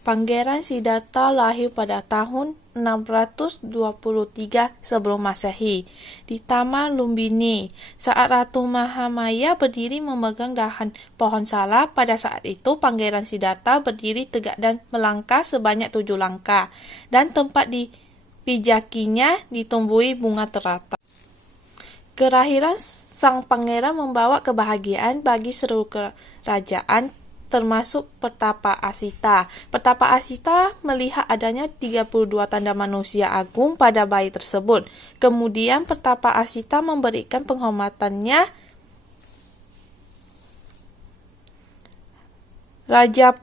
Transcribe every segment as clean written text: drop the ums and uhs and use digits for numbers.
Pangeran Siddhartha lahir pada tahun 623 sebelum Masehi di Taman Lumbini saat Ratu Mahamaya berdiri memegang dahan pohon salak. Pada saat itu Pangeran Siddhartha berdiri tegak dan melangkah sebanyak 7 langkah, dan tempat di pijakinya ditumbuhi bunga teratai. Kelahiran sang pangeran membawa kebahagiaan bagi seluruh kerajaan, termasuk Petapa Asita. Petapa Asita melihat adanya 32 tanda manusia agung pada bayi tersebut. Kemudian Petapa Asita memberikan penghormatannya. Raja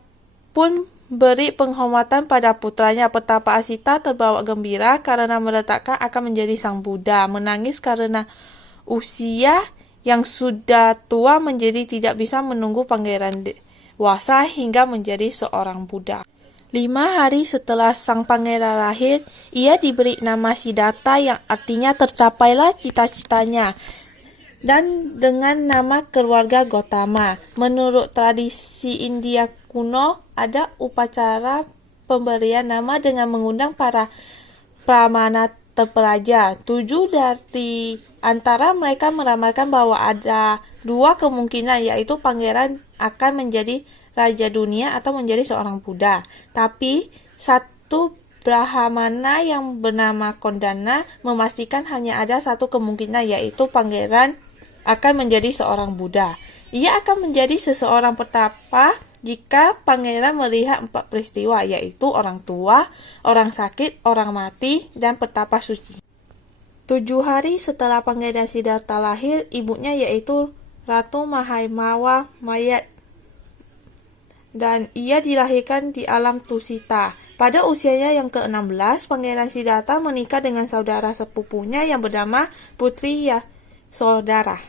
pun beri penghormatan pada putranya. Petapa Asita terbawa gembira karena meletakkan akan menjadi sang Buddha, menangis karena usia yang sudah tua menjadi tidak bisa menunggu pangeran dewasa hingga menjadi seorang Buddha. 5 hari setelah sang pangeran lahir, ia diberi nama Siddhartha yang artinya tercapailah cita-citanya, dan dengan nama keluarga Gotama. Menurut tradisi India kuno, ada upacara pemberian nama dengan mengundang para pramana terpelajar. 7 dari antara mereka meramalkan bahwa ada 2 kemungkinan, yaitu pangeran akan menjadi raja dunia atau menjadi seorang Buddha. Tapi satu Brahmana yang bernama Kondana memastikan hanya ada satu kemungkinan, yaitu pangeran akan menjadi seorang Buddha. Ia akan menjadi seseorang petapa jika pangeran melihat 4 peristiwa, yaitu orang tua, orang sakit, orang mati, dan petapa suci. 7 hari setelah pangeran Siddhartha lahir, ibunya yaitu Ratu Mahaimawa mayat, dan ia dilahirkan di alam Tusita. Pada usianya yang ke-16, Pangeran Siddhartha menikah dengan saudara sepupunya yang bernama Putri Yasodhara.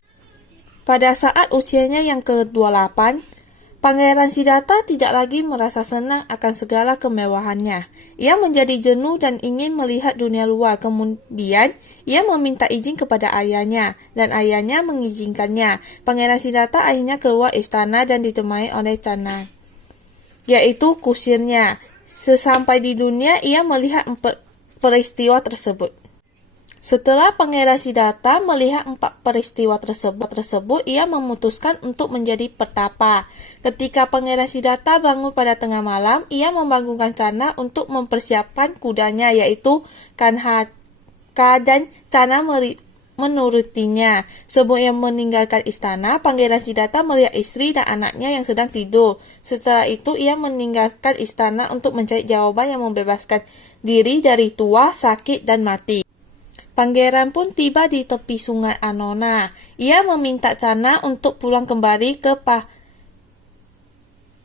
Pada saat usianya yang ke-28, Pangeran Siddhartha tidak lagi merasa senang akan segala kemewahannya. Ia menjadi jenuh dan ingin melihat dunia luar. Kemudian, ia meminta izin kepada ayahnya, dan ayahnya mengizinkannya. Pangeran Siddhartha akhirnya keluar istana dan ditemani oleh Cana, yaitu kusirnya. Sesampai di dunia, ia melihat 4 peristiwa tersebut. Setelah Pangeran Siddhartha melihat 4 peristiwa tersebut, ia memutuskan untuk menjadi petapa. Ketika Pangeran Siddhartha bangun pada tengah malam, ia membangunkan Cana untuk mempersiapkan kudanya, yaitu Kanhaka, dan Cana menurutinya. Sebelum ia meninggalkan istana, Pangeran Siddhartha melihat istri dan anaknya yang sedang tidur. Setelah itu, ia meninggalkan istana untuk mencari jawaban yang membebaskan diri dari tua, sakit, dan mati. Pangeran pun tiba di tepi sungai Anona. Ia meminta Cana untuk pulang kembali ke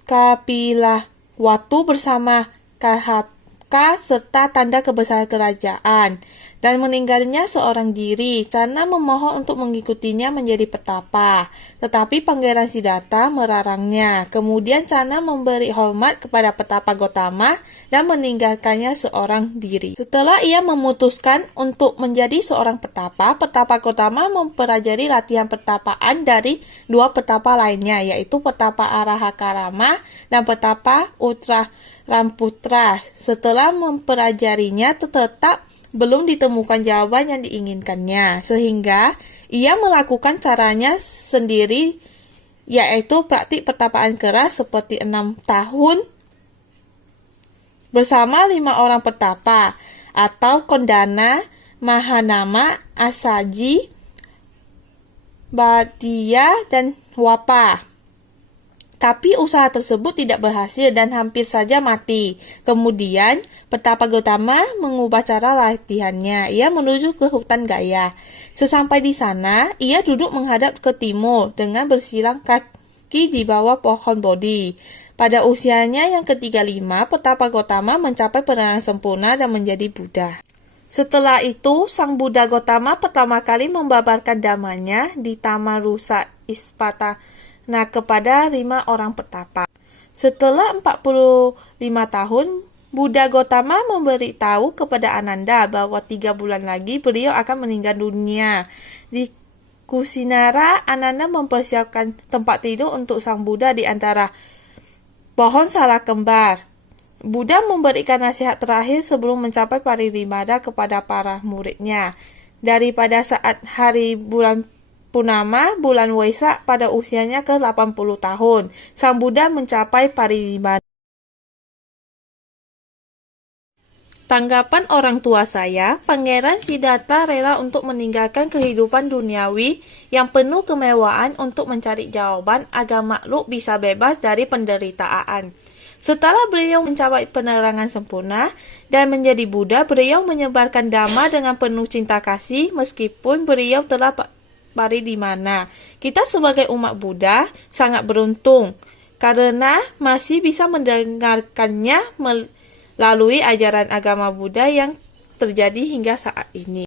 Kapilawatu bersama Kanhaka serta tanda kebesaran kerajaan, dan meninggalnya seorang diri. Cana memohon untuk mengikutinya menjadi petapa, tetapi Pangeran Siddhartha melarangnya. Kemudian Cana memberi hormat kepada petapa Gotama dan meninggalkannya seorang diri. Setelah ia memutuskan untuk menjadi seorang petapa, petapa Gotama mempelajari latihan pertapaan dari 2 petapa lainnya, yaitu petapa Arahakarama dan petapa Uttaramputra. Setelah mempelajarinya, tetap belum ditemukan jawaban yang diinginkannya, sehingga ia melakukan caranya sendiri, yaitu praktik pertapaan keras seperti 6 tahun bersama 5 orang petapa, atau Kondana, Mahanama, Asaji, Badia, dan Wapa. Tapi usaha tersebut tidak berhasil dan hampir saja mati. Kemudian, petapa Gotama mengubah cara latihannya. Ia menuju ke hutan Gaya. Sesampai di sana, ia duduk menghadap ke timur dengan bersilang kaki di bawah pohon Bodhi. Pada usianya yang ke-35, petapa Gotama mencapai penerangan sempurna dan menjadi Buddha. Setelah itu, sang Buddha Gotama pertama kali membabarkan dhammanya di Taman Rusa Ispatana kepada 5 orang petapa. Setelah 45 tahun, Buddha Gotama memberitahu kepada Ananda bahwa 3 bulan lagi beliau akan meninggal dunia. Di Kusinara, Ananda mempersiapkan tempat tidur untuk sang Buddha di antara pohon salak kembar. Buddha memberikan nasihat terakhir sebelum mencapai parinibbana kepada para muridnya. Daripada saat hari bulan Purnama, bulan Waisak, pada usianya ke-80 tahun, sang Buddha mencapai parinibbana. Tanggapan orang tua saya, Pangeran Siddhartha rela untuk meninggalkan kehidupan duniawi yang penuh kemewahan untuk mencari jawaban agar makhluk bisa bebas dari penderitaan. Setelah beliau mencapai penerangan sempurna dan menjadi Buddha, beliau menyebarkan Dhamma dengan penuh cinta kasih meskipun beliau telah parinibbana. Kita sebagai umat Buddha sangat beruntung karena masih bisa mendengarkannya melalui ajaran agama Buddha yang terjadi hingga saat ini.